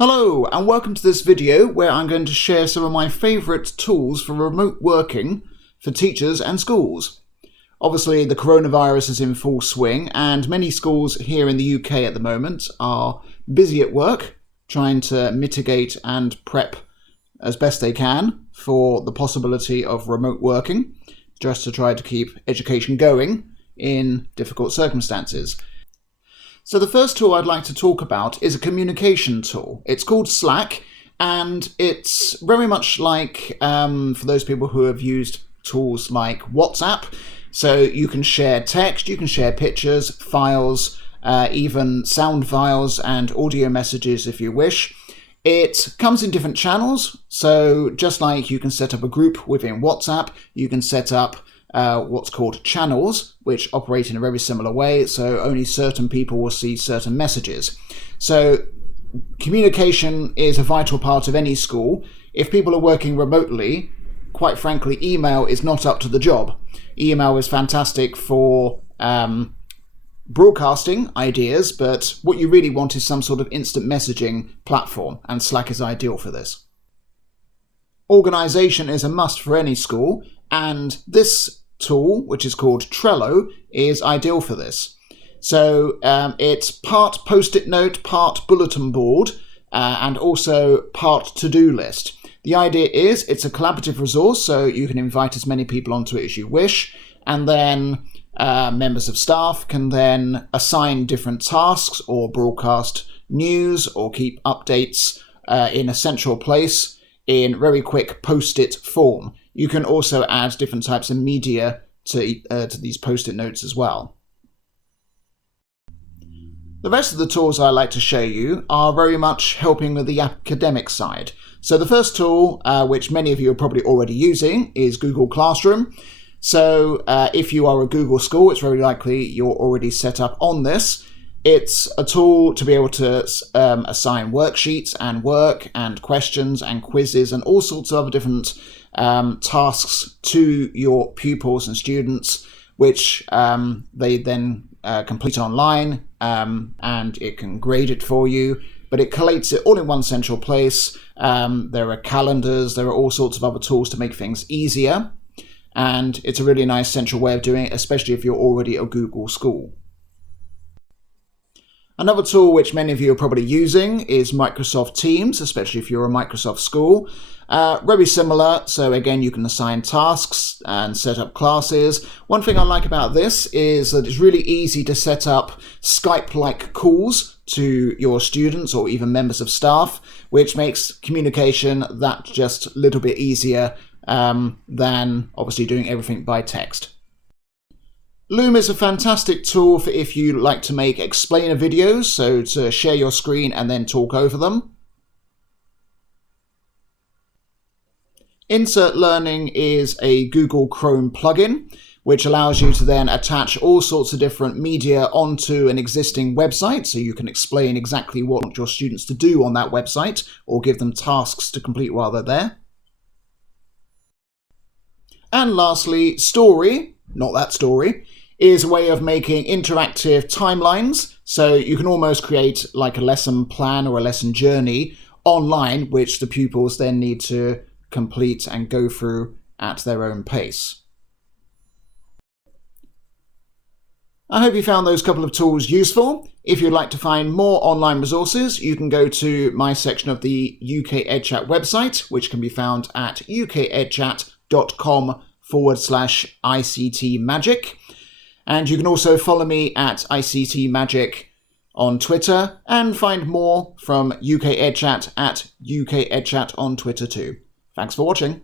Hello and welcome to this video where I'm going to share some of my favourite tools for remote working for teachers and schools. Obviously the coronavirus is in full swing and many schools here in the UK at the moment are busy at work trying to mitigate and prep as best they can for the possibility of remote working, just to try to keep education going in difficult circumstances. So the first tool I'd like to talk about is a communication tool. It's called Slack, and it's very much like, for those people who have used tools like WhatsApp, so you can share text, you can share pictures, files, even sound files and audio messages if you wish. It comes in different channels, so just like you can set up a group within WhatsApp, you can set up what's called channels, which operate in a very similar way, so only certain people will see certain messages. So communication is a vital part of any school. If people are working remotely, quite frankly, email is not up to the job. Email is fantastic for broadcasting ideas, but what you really want is some sort of instant messaging platform, and Slack is ideal for this. Organisation is a must for any school, and this tool, which is called Trello, is ideal for this. So it's part post-it note, part bulletin board, and also part to-do list. The idea is it's a collaborative resource, so you can invite as many people onto it as you wish, and then members of staff can then assign different tasks or broadcast news or keep updates in a central place in very quick post-it form. You can also add different types of media to these post-it notes as well. The rest of the tools I like to show you are very much helping with the academic side. So the first tool, which many of you are probably already using, is Google Classroom. So if you are a Google school, it's very likely you're already set up on this. It's a tool to be able to assign worksheets and work and questions and quizzes and all sorts of other different tasks to your pupils and students, which they then complete online, and it can grade it for you, but it collates it all in one central place. There are calendars, there are all sorts of other tools to make things easier, and it's a really nice central way of doing it, especially if you're already a Google school. Another tool which many of you are probably using is Microsoft Teams, especially if you're a Microsoft school. Very similar, so again you can assign tasks and set up classes. One thing I like about this is that it's really easy to set up Skype-like calls to your students or even members of staff, which makes communication that just a little bit easier than obviously doing everything by text. Loom is a fantastic tool for if you like to make explainer videos, so to share your screen and then talk over them. Insert Learning is a Google Chrome plugin, which allows you to then attach all sorts of different media onto an existing website, so you can explain exactly what you want your students to do on that website, or give them tasks to complete while they're there. And lastly, Story, not that story, is a way of making interactive timelines, so you can almost create like a lesson plan or a lesson journey online, which the pupils then need to complete and go through at their own pace. I hope you found those couple of tools useful. If you'd like to find more online resources, you can go to my section of the UK EdChat website, which can be found at ukedchat.com/ICT Magic. And you can also follow me at ICT Magic on Twitter, and find more from UK EdChat at UK EdChat on Twitter too. Thanks for watching.